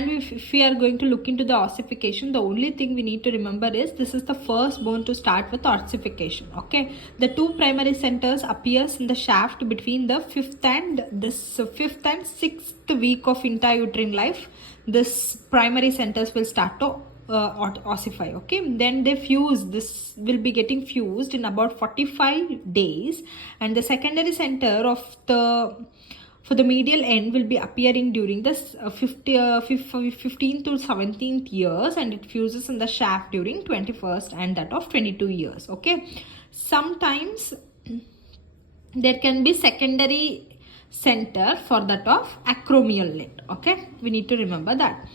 And if we are going to look into the ossification, the only thing we need to remember is this is the first bone to start with ossification. Okay, the two primary centers appears in the shaft between the fifth and sixth week of intrauterine life. This primary centers will start to ossify. Okay, then they fuse. This will be getting fused in about 45 days, and the secondary center of the for the medial end will be appearing during the 15th to 17th years, and it fuses in the shaft during 21st and that of 22 years. Okay, sometimes there can be secondary center for that of acromial end. Okay, we need to remember that.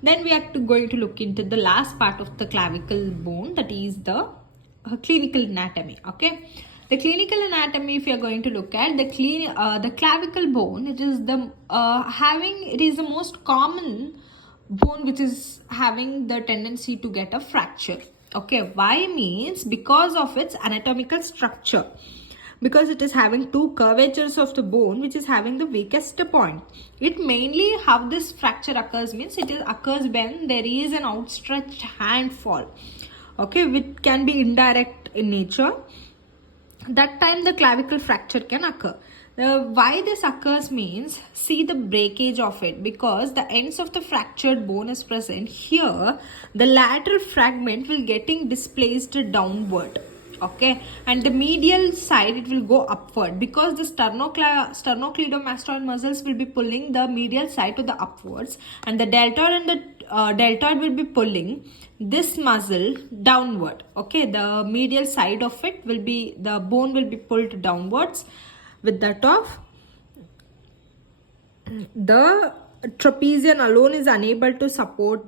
Then we are going to look into the last part of the clavicle bone, that is the clinical anatomy. Okay, the clinical anatomy, if you are going to look at the clavicle bone, it is the most common bone which is having the tendency to get a fracture. Okay, why means because of its anatomical structure, because it is having two curvatures of the bone which is having the weakest point. It mainly how this fracture occurs means occurs when there is an outstretched hand fall, okay, which can be indirect in nature. That time the clavicle fracture can occur. Why this occurs means, see the breakage of it, because the ends of the fractured bone is present here, the lateral fragment will getting displaced downward. Okay, and the medial side it will go upward, because the sternocleidomastoid muscles will be pulling the medial side to the upwards, and the deltoid and the deltoid will be pulling this muscle downward. Okay, the medial side of it will be, the bone will be pulled downwards. With that of the trapezium alone is unable to support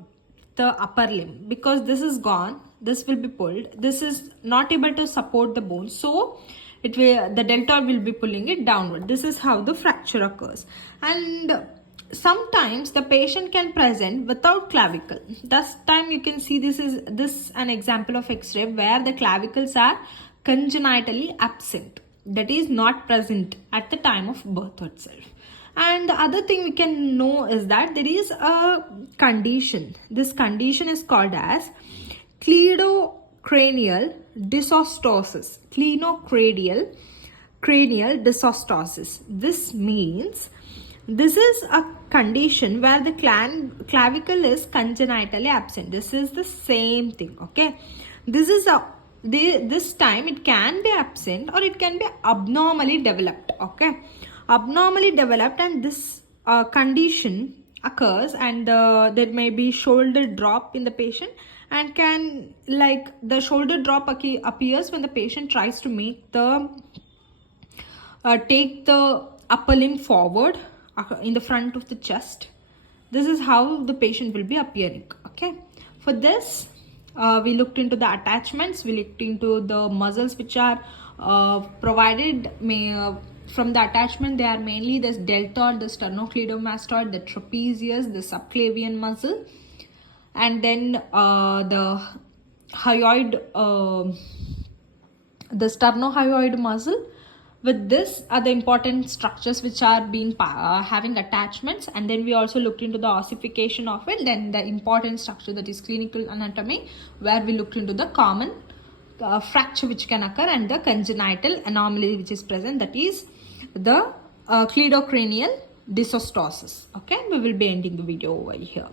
the upper limb, because this is gone, this will be pulled, this is not able to support the bone, so the deltoid will be pulling it downward. This is how the fracture occurs. And sometimes the patient can present without clavicle. This time you can see this is an example of X-ray where the clavicles are congenitally absent, that is not present at the time of birth itself. And the other thing we can know is that there is a condition. This condition is called as cleidocranial dysostosis. Cranial dysostosis. This means this is a condition where the clavicle is congenitally absent. This is the same thing. Okay, this time it can be absent or it can be abnormally developed. Okay, abnormally developed, and this condition occurs, and there may be shoulder drop in the patient, and the shoulder drop appears when the patient tries to make take the upper limb forward in the front of the chest. This is how the patient will be appearing. Okay, for this we looked into the attachments, we looked into the muscles which are provided from the attachment. They are mainly this deltoid, the sternocleidomastoid, the trapezius, the subclavian muscle, and then the hyoid, the sternohyoid muscle. With this are the important structures which are having attachments. And then we also looked into the ossification of it. Then the important structure, that is clinical anatomy, where we looked into the common fracture which can occur and the congenital anomaly which is present, that is the cleidocranial dysostosis. Okay, we will be ending the video over here.